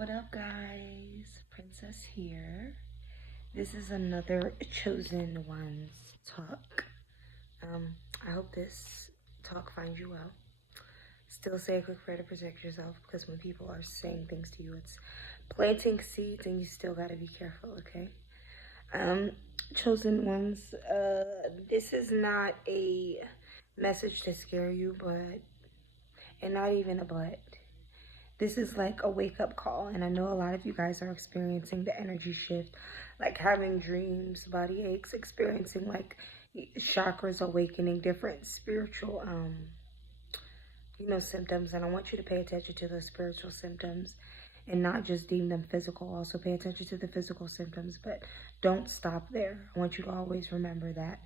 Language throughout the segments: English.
What up, guys? Princess here. This is another Chosen Ones talk. I hope this talk finds you well. Still say a quick prayer to protect yourself, because when people are saying things to you, it's planting seeds and you still gotta be careful, okay? Chosen Ones, this is not a message to scare you, and not even a but. This is like a wake-up call, and I know a lot of you guys are experiencing the energy shift, like having dreams, body aches, experiencing like chakras awakening, different spiritual symptoms. And I want you to pay attention to those spiritual symptoms and not just deem them physical. Also pay attention to the physical symptoms, but don't stop there. I want you to always remember that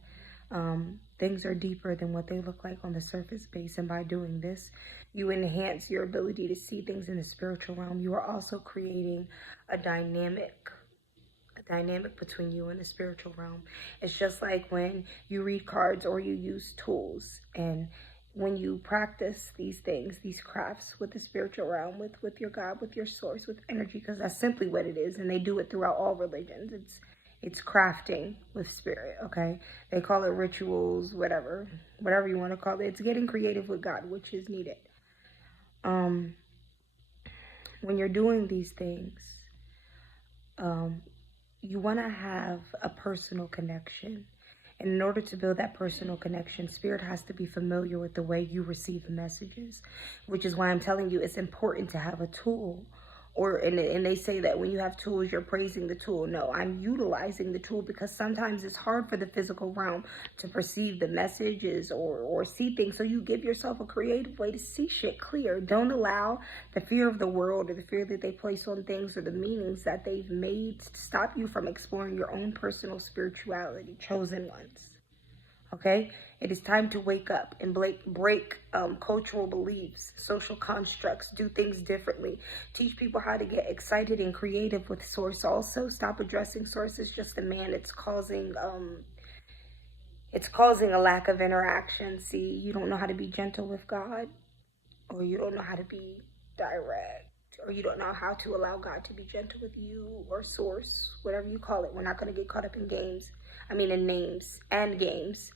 things are deeper than what they look like on the surface base, and by doing this, you enhance your ability to see things in the spiritual realm. You are also creating a dynamic between you and the spiritual realm. It's just like when you read cards or you use tools, and when you practice these things, these crafts with the spiritual realm, with your God, with your source, with energy, because that's simply what it is, and they do it throughout all religions. It's crafting with spirit, okay? They call it rituals, whatever you want to call it. It's getting creative with God, which is needed. When you're doing these things, you want to have a personal connection. And in order to build that personal connection, spirit has to be familiar with the way you receive messages, which is why I'm telling you it's important to have a tool. And they say that when you have tools, you're praising the tool. No, I'm utilizing the tool, because sometimes it's hard for the physical realm to perceive the messages or see things. So you give yourself a creative way to see shit clear. Don't allow the fear of the world or the fear that they place on things or the meanings that they've made to stop you from exploring your own personal spirituality. Chosen Ones. Okay, it is time to wake up and break cultural beliefs, social constructs, do things differently. Teach people how to get excited and creative with source. Also, stop addressing source as just a man. It's causing a lack of interaction. See, you don't know how to be gentle with God, or you don't know how to be direct, or you don't know how to allow God to be gentle with you, or source, whatever you call it. We're not going to get caught up in names and games.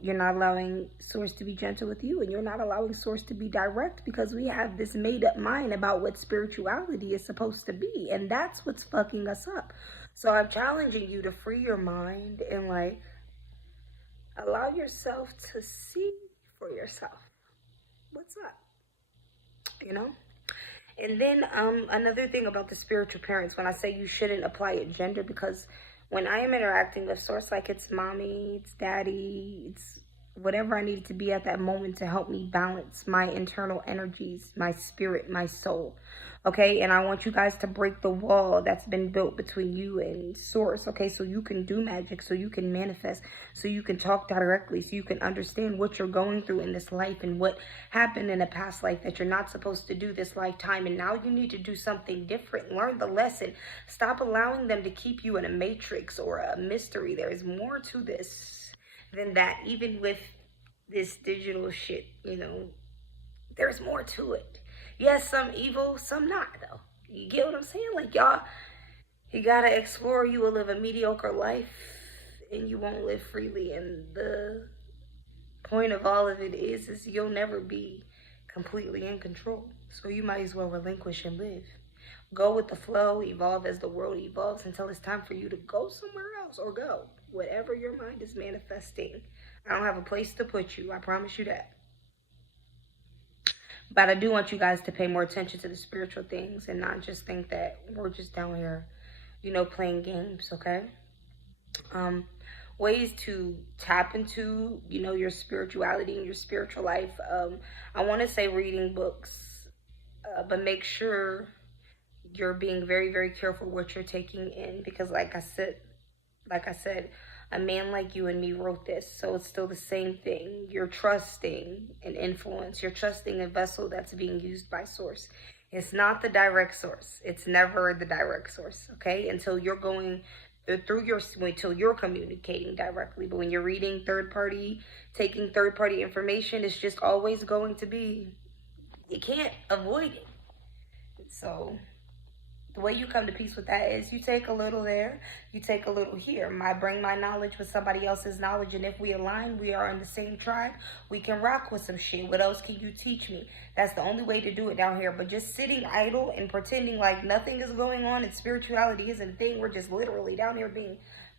You're not allowing source to be gentle with you, and you're not allowing source to be direct, because we have this made up mind about what spirituality is supposed to be, and that's what's fucking us up. So I'm challenging you to free your mind and like allow yourself to see for yourself what's up, And then another thing about the spiritual parents, when I say you shouldn't apply it gender, because when I am interacting with source, like it's mommy, it's daddy, it's whatever I needed to be at that moment to help me balance my internal energies, my spirit, my soul. Okay, and I want you guys to break the wall that's been built between you and source. Okay, so you can do magic, so you can manifest, so you can talk directly, so you can understand what you're going through in this life and what happened in a past life that you're not supposed to do this lifetime, and now you need to do something different. Learn the lesson. Stop allowing them to keep you in a matrix or a mystery. There is more to this than that. Even with this digital shit, there's more to it. Yes, some evil, some not, though. You get what I'm saying? Like, y'all, you gotta explore. You will live a mediocre life, and you won't live freely. And the point of all of it is you'll never be completely in control. So you might as well relinquish and live. Go with the flow, evolve as the world evolves, until it's time for you to go somewhere else, or go. Whatever your mind is manifesting, I don't have a place to put you. I promise you that. But I do want you guys to pay more attention to the spiritual things and not just think that we're just down here, playing games, okay? Ways to tap into, your spirituality and your spiritual life. I want to say reading books, but make sure you're being very, very careful what you're taking in, because like I said, a man like you and me wrote this, so it's still the same thing. You're trusting an influence. You're trusting a vessel that's being used by source. It's not the direct source. It's never the direct source, okay? Until you're communicating directly. But when you're reading taking third-party information, it's just always going to be, you can't avoid it. So The way you come to peace with that is you take a little there, you take a little here. I bring my knowledge with somebody else's knowledge, and if we align, we are in the same tribe, we can rock with some shit. What else can you teach me? That's the only way to do it down here. But just sitting idle and pretending like nothing is going on and spirituality isn't a thing, we're just literally down here being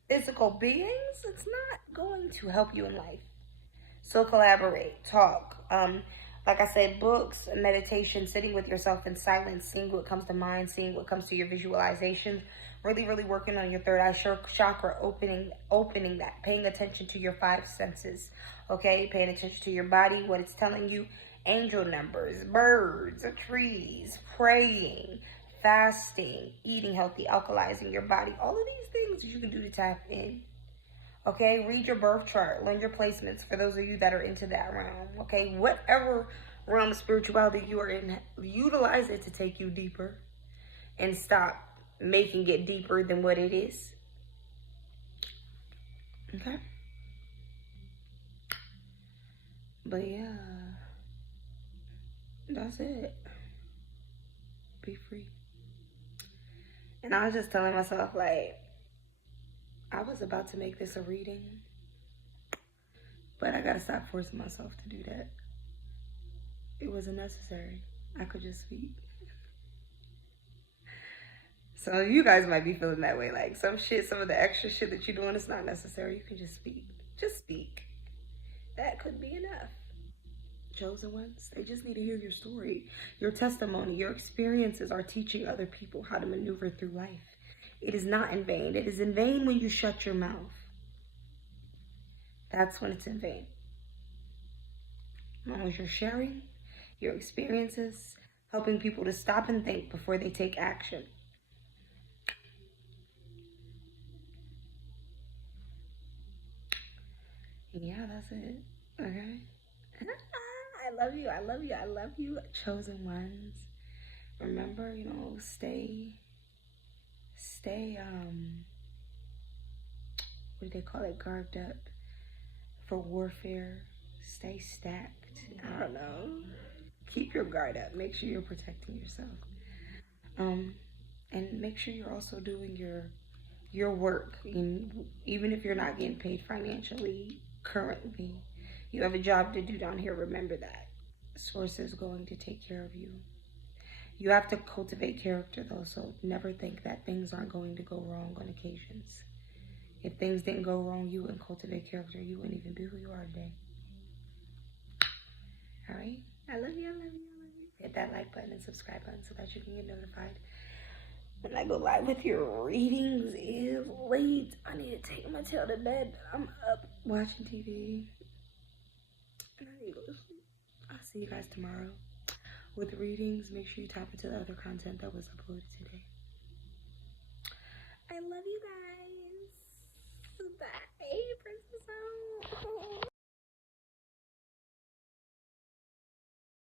physical beings, it's not going to help you in life. So collaborate, talk. Like I said, books, meditation, sitting with yourself in silence, seeing what comes to mind, seeing what comes to your visualizations, really, really working on your third eye chakra, opening that, paying attention to your five senses, okay? Paying attention to your body, what it's telling you, angel numbers, birds, trees, praying, fasting, eating healthy, alkalizing your body, all of these things you can do to tap in. Okay, read your birth chart, learn your placements for those of you that are into that realm. Okay, whatever realm of spirituality you are in, utilize it to take you deeper and stop making it deeper than what it is. Okay, but yeah, that's it. Be free. And I was just telling myself, like, I was about to make this a reading, but I gotta stop forcing myself to do that. It wasn't necessary. I could just speak. So you guys might be feeling that way, like some of the extra shit that you're doing is not necessary. You can just speak. Just speak. That could be enough. Chosen ones, they just need to hear your story, your testimony, your experiences are teaching other people how to maneuver through life. It is not in vain. It is in vain when you shut your mouth. That's when it's in vain. As long as you're sharing your experiences, helping people to stop and think before they take action. Yeah, that's it. Okay. I love you. I love you. I love you, chosen ones. Remember, stay, what do they call it? Guarded up for warfare. Stay stacked. I don't know. Keep your guard up. Make sure you're protecting yourself. And make sure you're also doing your work. Even if you're not getting paid financially currently, you have a job to do down here. Remember that. Source is going to take care of you. You have to cultivate character though, so never think that things aren't going to go wrong on occasions. If things didn't go wrong, you wouldn't cultivate character. You wouldn't even be who you are today. All right? I love you, I love you, I love you. Hit that like button and subscribe button so that you can get notified when I go live with your readings. Is late. I need to take my tail to bed. I'm up watching TV. And I need to go to sleep. I'll see you guys tomorrow with readings. Make sure you tap into the other content that was uploaded today. I love you guys.